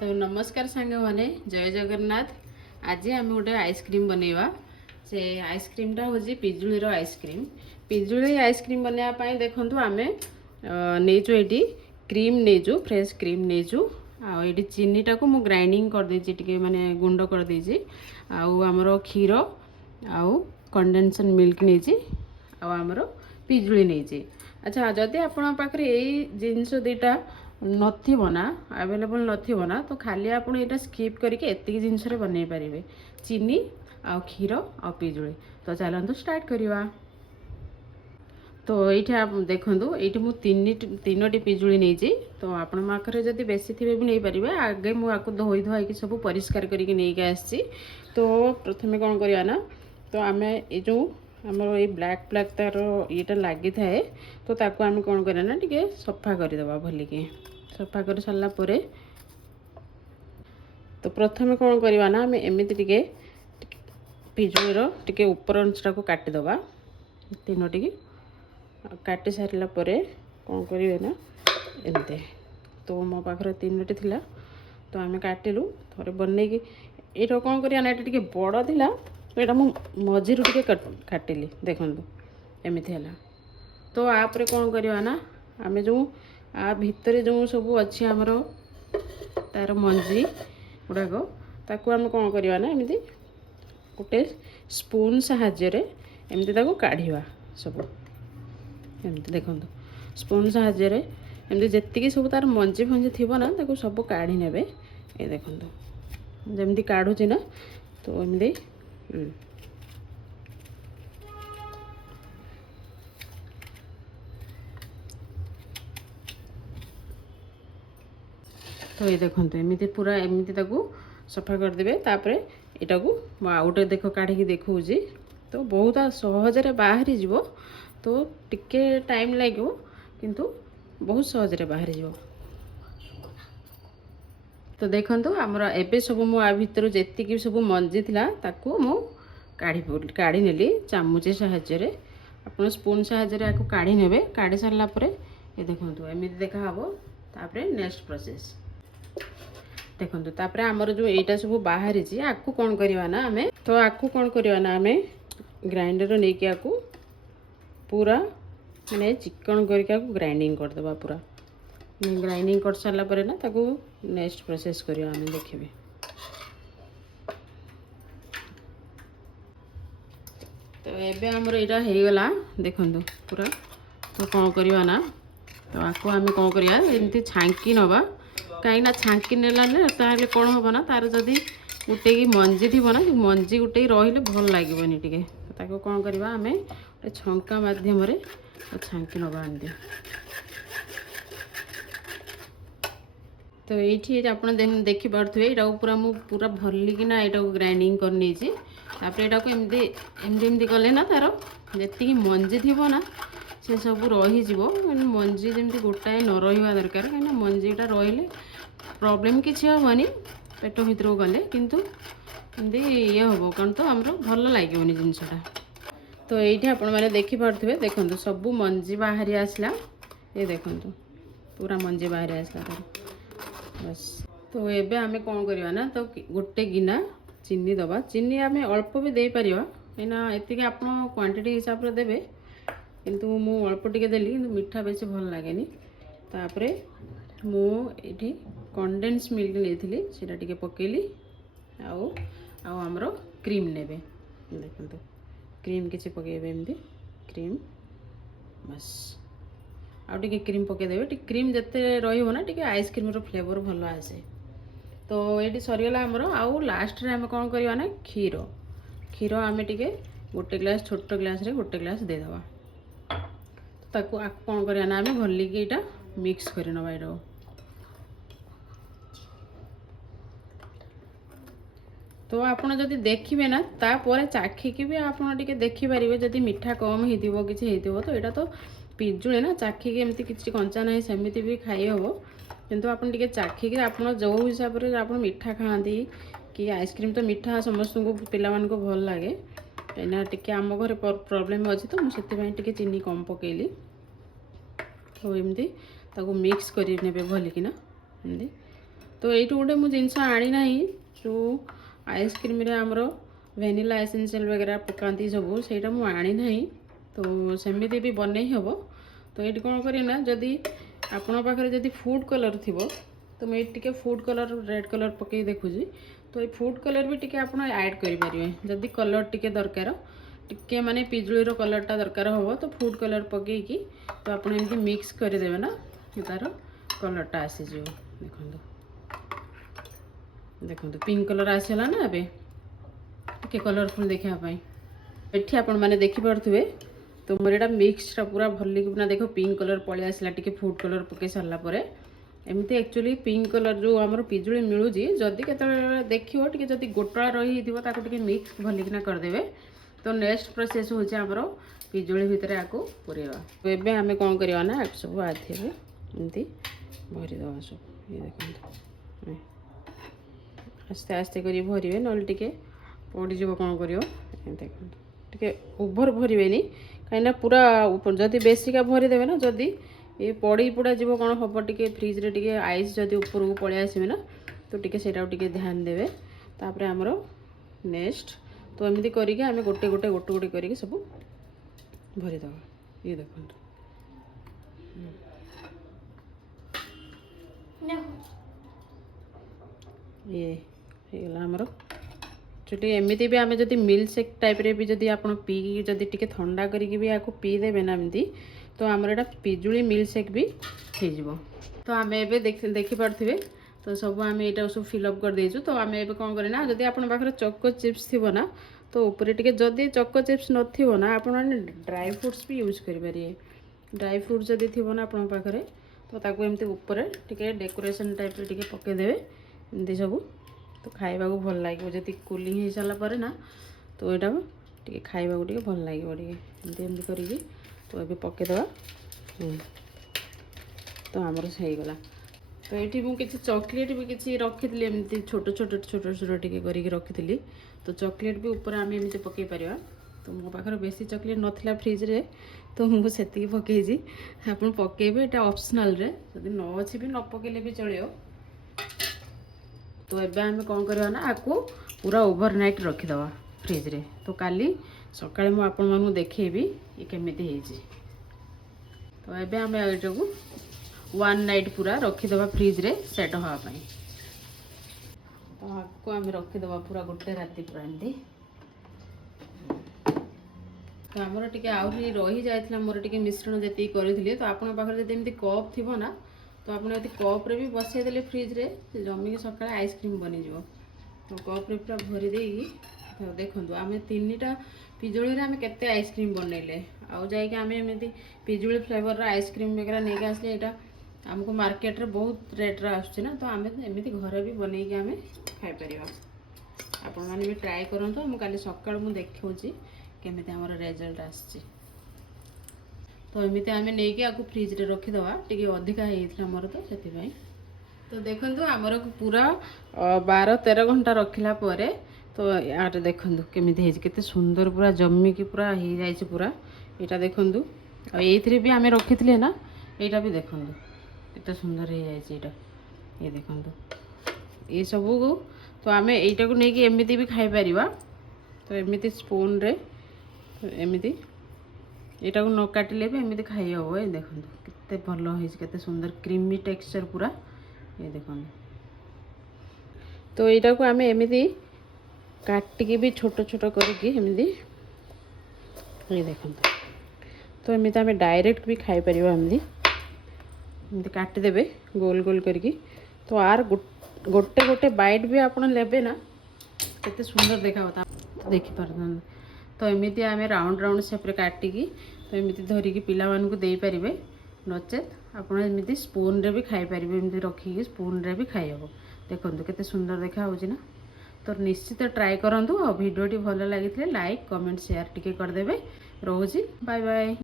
तो नमस्कार सांग मैंने जय जगन्नाथ। आज आम गोटे आइसक्रीम बनवा से आइसक्रीमटा हूँ पिजुली आइसक्रीम। पिजुली आइसक्रीम बनवाई देखु आम नहींचु ये क्रीम नहींचु फ्रेश क्रीम नहींचु आईटी चीनीटा को मुझे ग्राइंडिंग कर देछि टिके माने गुंड कर देछि आमर क्षीर आउ कंडेंसन मिल्क नहीं आमर पिजुली नहीं। अच्छा जदि आपण पाखे यही जिनस दुईटा ना अवेलेबल ना तो खाली आप स्कीप करके एतिक जिनस बनई पारे चीनी आ क्षीर आ पिजुली। तो चलतु स्टार्ट करवा। तो ये आप देखूँ ये मुझे तीनो पिजुली नहीं तो आपण पाखे जब बेसी थे भी नहीं पारे आगे मुझे धोई धुआई सब परिष्कार करके नहीं आसी। तो प्रथम कौन करवा ना तो आम ये जो आमर ये ब्लैक ब्लैक तार ये लगी थाए तो ताको आम कौन करना ना टिके सफा करदे भलिकी सफा कर सारा पर। तो प्रथम कौन करवा ना आम एमती टिके पिजुलीर टिके ऊपर अंशटा को काटिदेवा तीनो टिके काटी सारा पर कौन करें ना एमती। तो मो पाखे तीनोटी थिला तो आम काटिलु थोड़े बनईकि ये कौन करवा ना ये बड़ थिला तो यहाँ मुझे मझीरू टे काटिली देखूँ एमती है। तो आपरे कौन करवा ना आम जो आ भितर जो सब अच्छी आमर तार मंजी गुड़ाक ताकू आम कौन करवा ना एमती गोटे स्पून साहाय्य एमती ताकू काढ़ा सब एमती देखो स्पून साहाय्य एमती जी सब तार मंजी फंजी थी ना ताकू सब काढ़ी ने ये देखो जमती काढ़ुची ना तो एमती तो ये देखो एमती पूरा एमती सफा करदे तापर यहाँ को आउटे देख काढ़ी देखा तो बहुत सहजरे बाहरी जीवो। तो टिके टाइम लगे किंतु बहुत सहजरे बाहरी जीवो। तो देखो आमर एबे सब मुझे भितर जी सब मंजी थिला ताकू मु काढ़ी नेली चामच साहाय्य आप स्पून साहाय्य आपको काढ़ी ने काढ़ी सारा पर ये देखो एमती देखा हम तापर नेक्स्ट प्रोसेस देखो तापर आमर जो यहाँ सब बाहरी आपको कौन करवा ना आम तो आपको कौन करवा ना आम ग्राइंडर नहीं कि आपको पूरा माने चिकन करके ग्राइंडिंग करदे पूरा ग्राइंडिंग कर सारा पर ना ताकू नेक्स्ट प्रोसेस करवा आम देखिए। तो ये आमर यहाँ होगला देखु पूरा। तो कौन करवा ना तो आपको आम कौन करवा एमती छांकी नवा कहीं छांकी नेला ताले कौन हम ना तार जदि गोटे मंजी थी ना मंजी गोटे रही भल लगे टे ताको कौन करवा आम छंका मध्यम छांकी नवा एमती। तो ये आप देखिपे यहाँ पूरा मुझे पूरा भलिकिना यहाँ ग्राइंडिंग कर नहीं यहाँ को एमती एमती एमती कले ना तार जी मंजी थी ना से सब रही मंजी जमी गोटाए न रहा दरकार कहीं मंजीटा रही प्रॉब्लम किसी हेनी पेट भर को गले किंतु एमती ये हम कौन तो आमर भल लगे जिनसटा। तो ये आपण मैंने देखिपे देखो सब मंजी बाहरी आसला ये देखो पूरा मंजी बाहरी आसला तार बस। तो ये आम कौन करवा ना तो गोटे गिना चीनी दबा चीनी आम अल्प भी दे पार कहीं आप क्वांटिटी हिसाब से देवे किंतु मु अल्प टिके देली किंतु मीठा बेसी भल लगे। तापर मुझे कंडेन्स मिल्क नहीं सीटा टिके पकेली आमर क्रीम ने देखो क्रीम किसी पकेबे एमती क्रीम बस आउटे क्रीम पकईदे क्रीम जिते रहा टे आइसक्रीम फ्लेवर भल आसे। तो ये सरीगला आमर आउ लास्ट रे आम कौन करवा ना क्षीर क्षीर आम टे गोटे ग्लास छोट ग्लास रे गोटे ग्लास देदवा ताकू आपको कौन करवा ना आम भलिकी यहाँ मिक्स कर नवा यहाँ। तो आपड़ जदि देखिए ना तापर चाखिकी भी आपड़ देखिपारे जदि मीठा कम हो किसी तो यहाँ तो पिजुली ना चाखिकी एमती किसी कंचा ना सेमती भी खाई हम किंतु आप चाखिकी आप जो हिसाब से आप मीठा खाती कि आइसक्रीम तो मीठा समस्त को पिला को भल लगे कहीं टे आम घर प्रॉब्लम अच्छी तो मुझे चीनी कम पकेली। तो एमती मिक्स कर भलिकिना एमती तो ये गोटे मुझे जिनस आनी ना जो आइसक्रीम रे आमर वेनिला एसेंशियल वगैरह पकाती सब ସେଇଟା ମୁଁ ଆଣି ନାହିଁ तो सेमती भी बनै हम तो ये कौन करना जदि आपण पाखे जदि फूड कलर थी तो मुझे टे फूड कलर रेड कलर पकई देखुची तो ये फूड कलर भी टे आप ऐड करेंगे जदि कलर टे दरकार टिके माने पिजुलीर कलरटा दरकार हम तो फूड कलर पकईकी तो आप एमती मिक्स करदेवे ना तार कलरटा आसीज देखो देखो पिंक कलर आसला ना ए टे कलरफुल देखापी एठी आपण माने देखि पारथुवे तो मोर एटा मिक्सटा पूरा भल्ली ना देखो पिंक कलर पळि आसला टिके फूड कलर पके सारला परे एमती एक्चुअली पिंक कलर जो आमर पिजुली मिलूजी जदि केतळे देखियो टिके जदि गोटळा रही हिथिबो ताको टिके मिक्स भल्ली किना कर देबे तो नेक्स्ट प्रोसेस होचे आमर पिजुली भितरे आको पुरेवा तो एबे हमें कोन करिवा ना सब आथेबे एमती भरी दवा सब ये देखो आस्ते आस्ते करी भरिवे नल टिके पड़ी जीव कौन कर देखो टे ओभर भरवे कहीं पूरा जदि बेसिका भरीदे ना जदि ये पड़ी पुड़ा जीव कौन हम टे फ्रिज रे टे आइस जदि ऊपर को पलि आसवे ना तो टे से ध्यान देवे तापर आमर नेक्स्ट तो एमती करके आम गोटे गोटे गोटे गोटे करके सब भरीद ये देखो ये आमर एक्चुअली एमती भी आम जब मिल्क शेक टाइप रे भी जब आप पी जदि टे ठंडा करके भी आपको पीदेवे ना एमती तो आमर एटा पिजुली मिल्क शेक भी हो तो आम ए देखी पारे तो सब आम यहाँ सब फिलअप कर देचु तो आम ए कौन करना जदि आप चको चिप्स थी ना तो ऊपर टे जदि चको चिप्स नथिबो ना आप ड्राई फ्रुट्स भी यूज करेंगे ड्राई फ्रुट जदि थी ना आपण पाखे तो ताको एमती ऊपर टे डेकोरेशन टाइप टे पकईदेवे एमती सब तो खाइबा को भल लगे जब कूलिंग हो सारा पर ना तो यहाँ टे खाइबा को टे भल लगे टे एमती करी तो ये पकईदे तो आमर होगला तो ये मुझे किसी चॉकलेट भी किसी रखी थी एमती छोट छोट छोट छोट टे करके रखी तो चॉकलेट भी ऊपर आम एमती पकई पार तो मो पाखे बेसी चॉकलेट नाला फ्रिज रे तो मुझे से पकईची आप पकईबे ये ऑप्शनल रे जब न अच्छी भी न पकईले भी चलो तो एबे आम कौन करवा ना आपको पूरा ओवरनाइट रखीदवा फ्रिज रे तो काली सकाळे मु आपण मानू देखेबी ये केमिति हेजी तो एबे आम एटा को वन नाइट पूरा रखीदवा फ्रिज रे सेट होवा पई तो आपको आम रखीदवा पूरा गोटे राति पूरा एमती तो आमर टिके आउरी रही जायथिला मोर टिके मिश्रण जति करिथिले तो आपण पाखरे जति एमती कप थिबो ना तो आप कप रे भी बसई देले फ्रिज रे जमी के सकाळे आइसक्रीम बनी जीवो तो कप रे पूरा भरी देगी तो देखंतु आमे तीनटा पिजुली रे आमे केते आइसक्रीम बनैले आउ जाई के आमे एमिति पिजुली फ्लेवर रा आइसक्रीम वगैरह नेके आसले एटा हमको मार्केट रे बहुत रेट रा आछे ना तो आमे एमिति घरे भी बनै के आमे खाइ परिबा आपण माने भी ट्राई करंतो हम काली सकाळ मु देखौची केमिति हमर रिजल्ट आछी तो एमती आम नहीं आपको फ्रिज रे रखीदवा टे अधिका होता मोर तो से तो देखो आमर पूरा 12-13 घंटा रखला तो यार देखो केमी केते सुंदर पूरा जमी की पूरा हो जाए पूरा यहाँ देखूँ ये भी आम रखी थे ना यहाँ भी देखूँ केते सुंदर हो जाए ये देखूँ ये सब को तो आम यटा को लेकिन एमती भी खाई पार तो एमती स्पून रे एमती यहाँ को न काटिले भी एमती खाई हम ये देखो केते भल होते सुंदर क्रीमी टेक्सचर पूरा ये देखो तो यहाँ को आम एमती काटिकी भी छोट छोट करके एमती ये देखो तो एमती आम डायरेक्ट भी खाई पार एमती काटिदेवे गोल गोल करके तो आर गोटे गोटे बाइट भी आप लेबे ना केते सुंदर देखा होता तो देखिपार तो एमती आम राउंड राउंड सेप्रे काटिकी तो एमती धरिकी पिला मानकु दे पारिबे नचेत आपण एमती स्पून रे भी खाई पारिबे एमती रखिकी स्पून रे भी खाई हबो देखंतु केते सुंदर देखा होची ना तो निश्चित ट्राई करंतु और वीडियोटी भल लगी लाइक कमेंट शेयर टिके कर देबे रोजी बाय बाय।